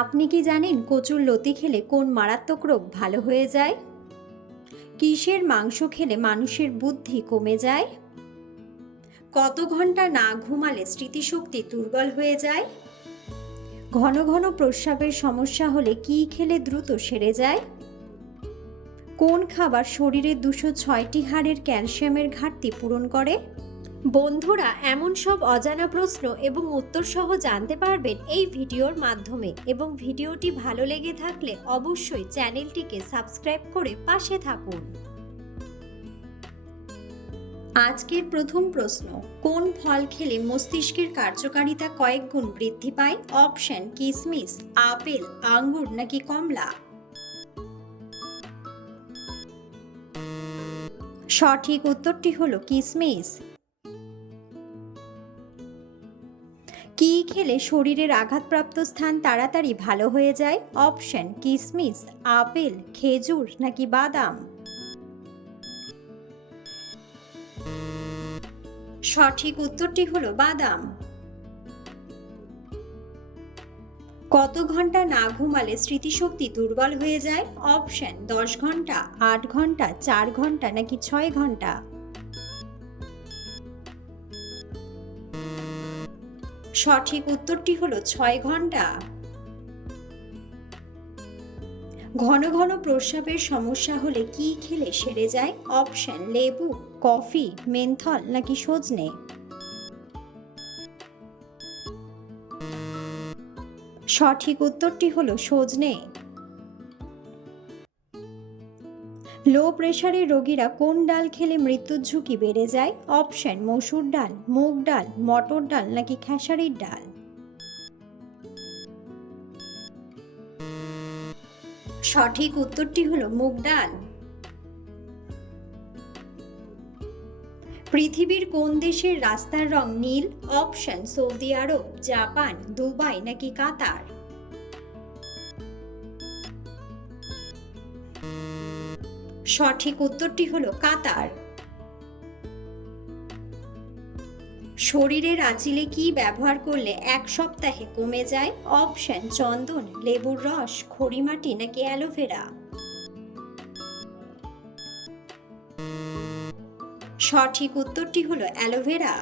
আপনি কি জানেন কচুর লতি খেলে কোন মারাত্মক রোগ ভালো হয়ে যায়? কিসের মাংস খেলে মানুষের বুদ্ধি কমে যায়? কত ঘন্টা না ঘুমালে স্মৃতিশক্তি দুর্বল হয়ে যায়? ঘন ঘন প্রস্রাবের সমস্যা হলে কি খেলে দ্রুত সেরে যায়? কোন খাবার শরীরের 206টি হাড়ের ক্যালসিয়ামের ঘাটতি পূরণ করে? বন্ধুরা, এমন সব অজানা প্রশ্ন এবং উত্তর সহ জানতে পারবেন এই ভিডিওর মাধ্যমে, এবং ভিডিওটি ভালো লেগে থাকলে অবশ্যই চ্যানেলটিকে সাবস্ক্রাইব করে পাশে থাকুন। আজকের প্রথম প্রশ্ন, কোন ফল খেলে মস্তিষ্কের কার্যকারিতা কয়েক গুণ বৃদ্ধি পায়? অপশন: কিশমিশ, আপেল, আঙ্গুর নাকি কমলা? সঠিক উত্তরটি হলো কিশমিশ। কি খেলে শরীরের আঘাতপ্রাপ্ত স্থান তাড়াতাড়ি ভালো হয়ে যায়? অপশন: কিশমিশ, আপেল, খেজুর নাকি বাদাম? সঠিক উত্তরটি হলো বাদাম। কত ঘন্টা না ঘুমালে স্মৃতিশক্তি দুর্বল হয়ে যায়? অপশন: 10 ঘন্টা, 8 ঘন্টা, 4 ঘন্টা নাকি 6 ঘন্টা? সঠিক উত্তরটি হলো 6 ঘন্টা। ঘন ঘন প্রস্রাবের সমস্যা হলে কি খেলে সেরে যায়? অপশন: লেবু, কফি, মেন্থল নাকি সজনে? সঠিক উত্তরটি হলো সজনে। লো প্রেশারের রোগীরা কোন ডাল খেলে মৃত্যুর ঝুঁকি বেড়ে যায়? অপশন: মসুর ডাল, মুগ ডাল, মটর ডাল নাকি খেসারির ডাল? সঠিক উত্তরটি হলো মুগ ডাল। পৃথিবীর কোন দেশের রাস্তার রং নীল? অপশন: সৌদি আরব, জাপান, দুবাই নাকি কাতার? সঠিক উত্তরটি হলো কাতার। শরীরের আঁচিলে কি ব্যবহার করলে 1 সপ্তাহে কমে যায়? অপশন: চন্দন, লেবুর রস, খড়িমাটি নাকি অ্যালোভেরা? সঠিক উত্তরটি হলো অ্যালোভেরা।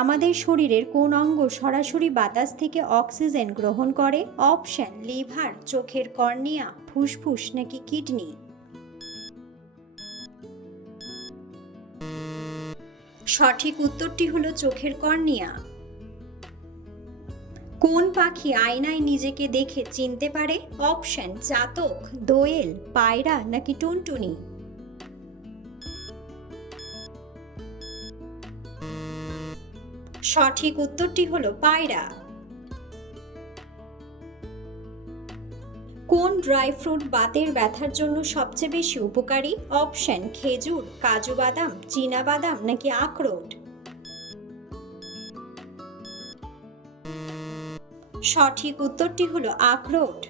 আমাদের শরীরের কোন অঙ্গ সরাসরি বাতাস থেকে অক্সিজেন গ্রহণ করে? অপশন: লিভার, চোখের কর্নিয়া, ফুসফুস নাকি কিডনি? সঠিক উত্তরটি হলো চোখের কর্নিয়া। কোন পাখি আয়নায় নিজেকে দেখে চিনতে পারে? অপশন: চাতক, দোয়েল, পায়রা নাকি টুনটুনি? সঠিক উত্তরটি হলো পায়রা। কোন ড্রাই ফ্রুট বাতের ব্যথার জন্য সবচেয়ে বেশি উপকারী? অপশন: খেজুর, কাজু বাদাম, চীনা বাদাম নাকি আখরোট? সঠিক উত্তরটি হলো আখরোট।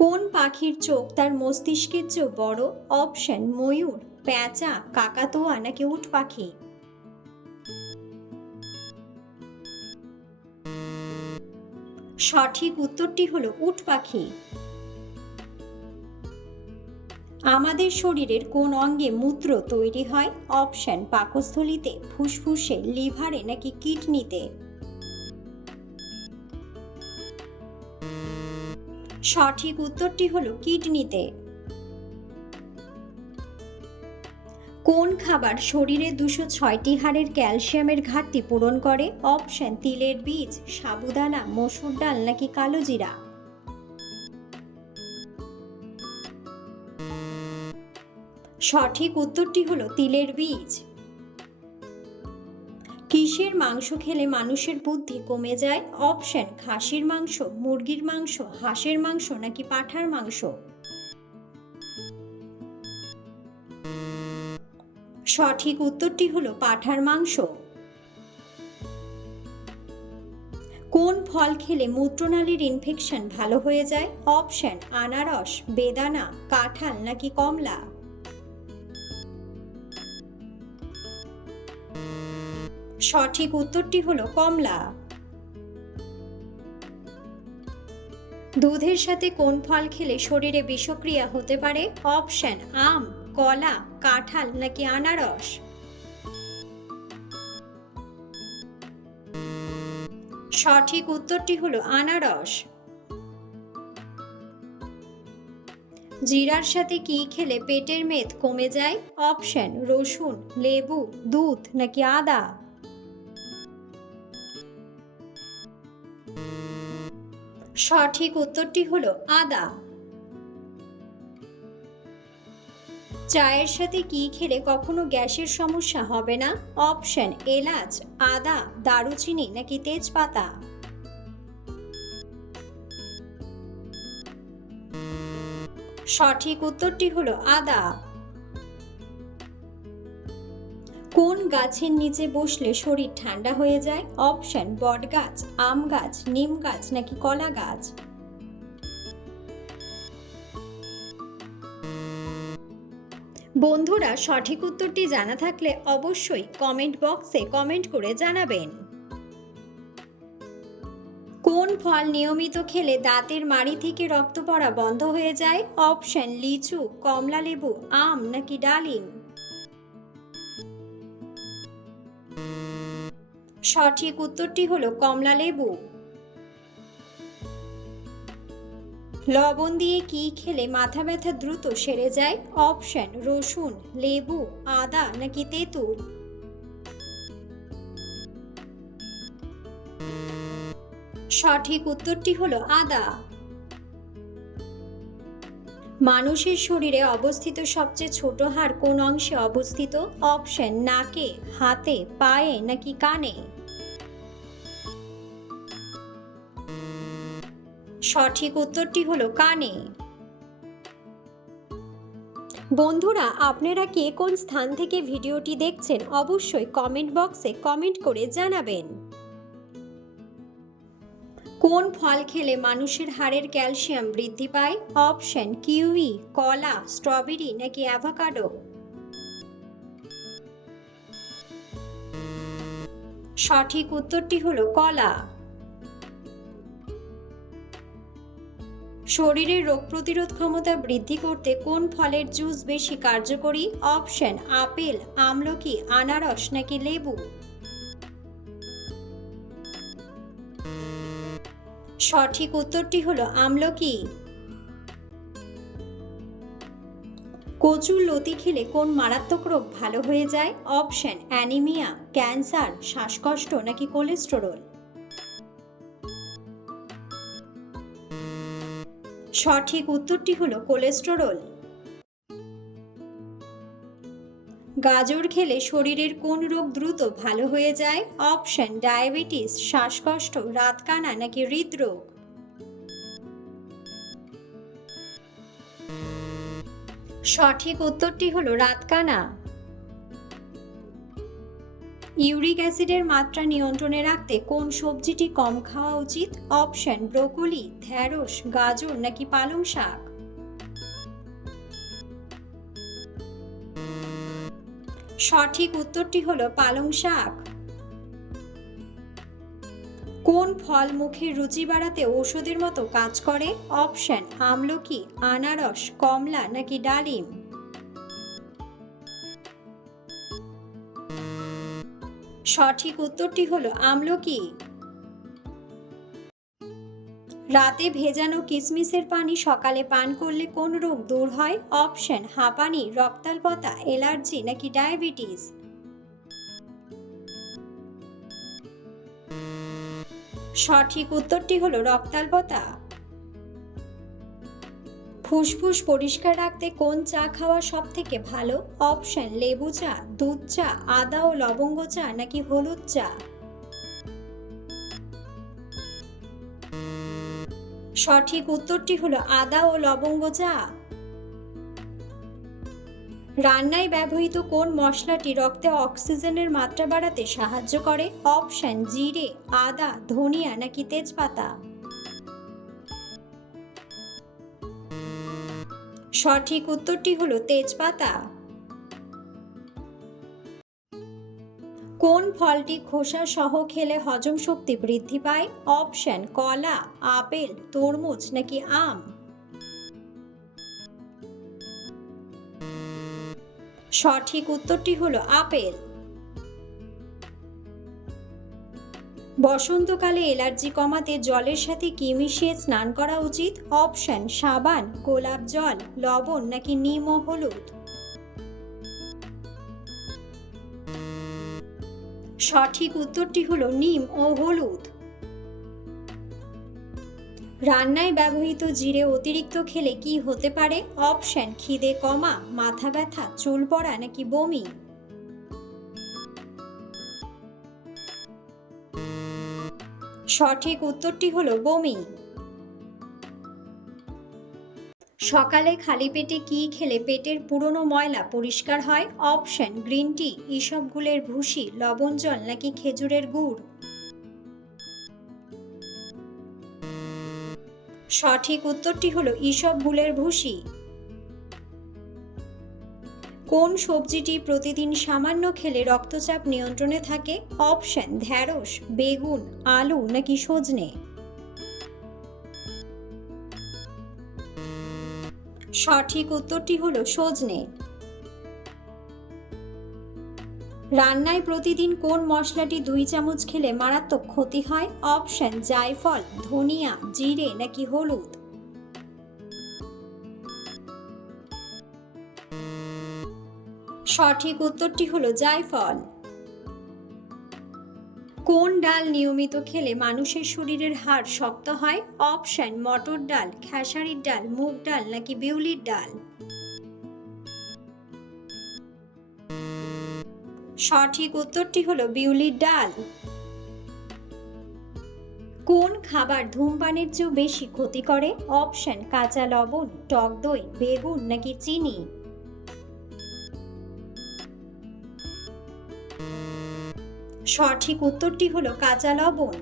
কোন পাখির চোখ তার মস্তিষ্কের চেয়ে বড়? অপশন: ময়ূর, পেঁচা, কাকাতুয়া নাকি উট পাখি? সঠিক উত্তরটি হলো উট পাখি। আমাদের শরীরের কোন অঙ্গে মূত্র তৈরি হয়? অপশন: পাকস্থলীতে, ফুসফুসে, লিভারে নাকি কিডনিতে? সঠিক উত্তরটি হলো কিডনিতে। কোন খাবার শরীরে 206টি হাড়ের ক্যালসিয়ামের ঘাটতি পূরণ করে? অপশন: তিলের বীজ, সাবুদানা, মসুর ডাল নাকি কালো জিরা? সঠিক উত্তরটি হলো তিলের বীজ। কিসের মাংস খেলে মানুষের বুদ্ধি কমে যায়? অপশন: খাসির মাংস, মুরগির মাংস, হাঁসের মাংস নাকি পাঁঠার মাংস? সঠিক উত্তরটি হলো পাঁঠার মাংস। কোন ফল খেলে মূত্রনালীর ইনফেকশন ভালো হয়ে যায়? অপশন: আনারস, বেদানা, কাঁঠাল নাকি কমলা? সঠিক উত্তরটি হলো কমলা। দুধের সাথে কোন ফল খেলে শরীরে বিষক্রিয়া হতে পারে? অপশন আম, কলা, কাঁঠাল নাকি আনারস। সঠিক উত্তরটি হলো আনারস। জিরার সাথে কি খেলে পেটের মেদ কমে যায়? অপশন রসুন, লেবু, দুধ নাকি আদা। সঠিক উত্তরটি হলো আদা। চায়ের সাথে কি খেলে কখনো গ্যাসের সমস্যা হবে না? অপশন এলাচ, আদা, দারুচিনি নাকি তেজপাতা। সঠিক উত্তরটি হলো আদা। কোন গাছের নিচে বসলে শরীর ঠান্ডা হয়ে যায়? অপশন বট গাছ, আম গাছ, নিম গাছ নাকি কলা গাছ। বন্ধুরা, সঠিক উত্তরটি জানা থাকলে অবশ্যই কমেন্ট বক্সে কমেন্ট করে জানাবেন। কোন ফল নিয়মিত খেলে দাঁতের মাড়ি থেকে রক্ত পড়া বন্ধ হয়ে যায়? অপশন লিচু, কমলা লেবু, আম নাকি ডালিম। সঠিক উত্তরটি হলো কমলা লেবু। লবণ দিয়ে কি খেলে মাথা ব্যথা দ্রুত সেরে যায়? অপশন রসুন, লেবু, আদা নাকি তেঁতুল। সঠিক উত্তরটি হলো আদা। মানুষের শরীরে অবস্থিত সবচেয়ে ছোট হাড় কোন অংশে অবস্থিত? অপশন নাকে, হাতে, পায়ে নাকি কানে। সঠিক উত্তরটি হলো কানে। বন্ধুরা, আপনারা কে কোন স্থান থেকে ভিডিওটি দেখছেন অবশ্যই কমেন্ট বক্সে কমেন্ট করে জানাবেন। কোন ফল খেলে মানুষের হাড়ের ক্যালসিয়াম বৃদ্ধি পায়? অপশন কিউই, কলা, স্ট্রবেরি নাকি অ্যাভোকাডো। সঠিক উত্তরটি হলো কলা। শরীরের রোগ প্রতিরোধ ক্ষমতা বৃদ্ধি করতে কোন ফলের জুস বেশি কার্যকরী? অপশন আপেল, আমলকি, আনারস নাকি লেবু। সঠিক উত্তরটি হলো আমলকি। কচুর লতি খেলে কোন মারাত্মক রোগ ভালো হয়ে যায়? অপশন অ্যানিমিয়া, ক্যান্সার, শ্বাসকষ্ট নাকি কোলেস্টেরল। সঠিক উত্তরটি হলো কোলেস্টেরল। গাজর খেলে শরীরের কোন রোগ দ্রুত ভালো হয়ে যায়? অপশন ডায়াবেটিস, শ্বাসকষ্ট, রাতকানা নাকি হৃদরোগ। সঠিক উত্তরটি হলো রাতকানা। ইউরিক অ্যাসিডের মাত্রা নিয়ন্ত্রণে রাখতে কোন সবজিটি কম খাওয়া উচিত? অপশন ব্রোকলি, ঢ্যাঁড়স, গাজর নাকি পালং শাক। সঠিক উত্তরটি হলো পালং শাক। কোন ফল মুখের রুচি বাড়াতে ঔষধের মতো কাজ করে? অপশন আমলকি, আনারস, কমলা নাকি ডালিম। সঠিক উত্তরটি হলো আমলকি। রাতে ভেজানো কিশমিশের পানি সকালে পান করলে কোন রোগ দূর হয়? অপশন হাঁপানি, রক্তাল্পতা, অ্যালার্জি নাকি ডায়াবেটিস। সঠিক উত্তরটি হলো রক্তাল্পতা। ফুসফুস পরিষ্কার রাখতে কোন চা খাওয়া সব থেকে ভালো? অপশন লেবু চা, দুধ চা, আদা ও লবঙ্গ চা নাকি হলুদ চা। সঠিক উত্তরটি হলো আদা ও লবঙ্গ চা। রান্নায় ব্যবহৃত কোন মশলাটি রক্তে অক্সিজেনের মাত্রা বাড়াতে সাহায্য করে? অপশন জিরে, আদা, ধনিয়া নাকি তেজপাতা। সঠিক উত্তরটি হলো তেজপাতা। কোন ফলটি খোসা সহ খেলে হজম শক্তি বৃদ্ধি পায়? অপশন কলা, আপেল, তরমুজ নাকি আম? সঠিক উত্তরটি হলো আপেল। বসন্তকালে অ্যালার্জি কমাতে জলের সাথে কি মিশিয়ে স্নান করা উচিত? অপশন সাবান, গোলাপ জল, লবণ নাকি নিম ও হলুদ? সঠিক উত্তরটি হলো নিম ও হলুদ। রান্নায় ব্যবহৃত জিরে অতিরিক্ত খেলে কি হতে পারে? অপশন খিদে কমা, মাথা ব্যথা, চুল পড়া নাকি বমি? সঠিক উত্তরটি হলো বমি। সকালে খালি পেটে কি খেলে পেটের পুরনো ময়লা পরিষ্কার হয়? অপশন গ্রিন টি, ইসবগুলের ভুসি, লবণ জল নাকি খেজুরের গুড়? সঠিক উত্তরটি হলো ইসবগুলের ভুসি। কোন সবজিটি প্রতিদিন সামান্য খেলে রক্তচাপ নিয়ন্ত্রণে থাকে? অপশন ঢ্যাঁড়স, বেগুন, আলু নাকি সজনে? সঠিক উত্তরটি হলো সজনে। রান্নায় প্রতিদিন কোন মশলাটি 2 চামচ খেলে মারাত্মক ক্ষতি হয়? অপশন জায়ফল, ধনিয়া, জিরে নাকি হলুদ? সঠিক উত্তরটি হলো জায়ফল। কোন ডাল নিয়মিত খেলে মানুষের শরীরের হাড় শক্ত হয়? অপশন মটর ডাল, খেসারির ডাল, মুগ ডাল নাকি বিউলির ডাল? সঠিক উত্তরটি হলো বিউলির ডাল। কোন খাবার ধূমপানের চেয়েও বেশি ক্ষতি করে? অপশন কাঁচা লবণ, টক দই, বেগুন নাকি চিনি? সঠিক উত্তরটি হলো কাঁচা লবণ।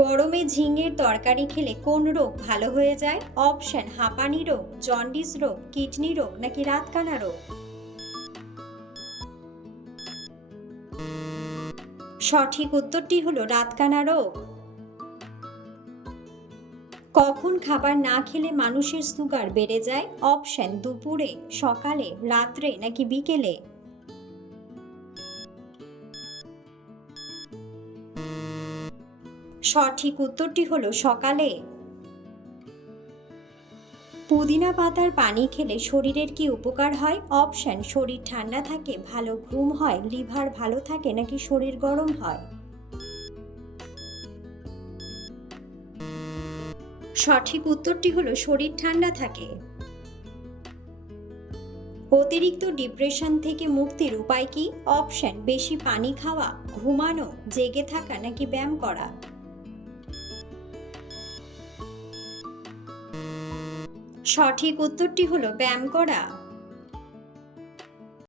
গরমে ঝিঙের তরকারি খেলে কোন রোগ ভালো হয়ে যায়? অপশন হাঁপানি রোগ, জন্ডিস রোগ, কিডনি রোগ নাকি রাতকানা রোগ? সঠিক উত্তরটি হলো রাতকানা রোগ। কখন খাবার না খেলে মানুষের সুগার বেড়ে যায়? অপশন দুপুরে, সকালে, রাত্রে নাকি বিকেলে? সঠিক উত্তরটি হলো সকালে। পুদিনা পাতার পানি খেলে শরীরের কি উপকার হয়? অপশন শরীর ঠান্ডা থাকে, ভালো ঘুম হয়, লিভার ভালো থাকে নাকি শরীর গরম হয়? সঠিক উত্তরটি হলো শরীর ঠান্ডা থাকে। অতিরিক্ত ডিপ্রেশন থেকে মুক্তির উপায় কি? অপশন বেশি পানি খাওয়া, ঘুমানো, জেগে থাকা নাকি ব্যায়াম করা? সঠিক উত্তরটি হলো ব্যায়াম করা।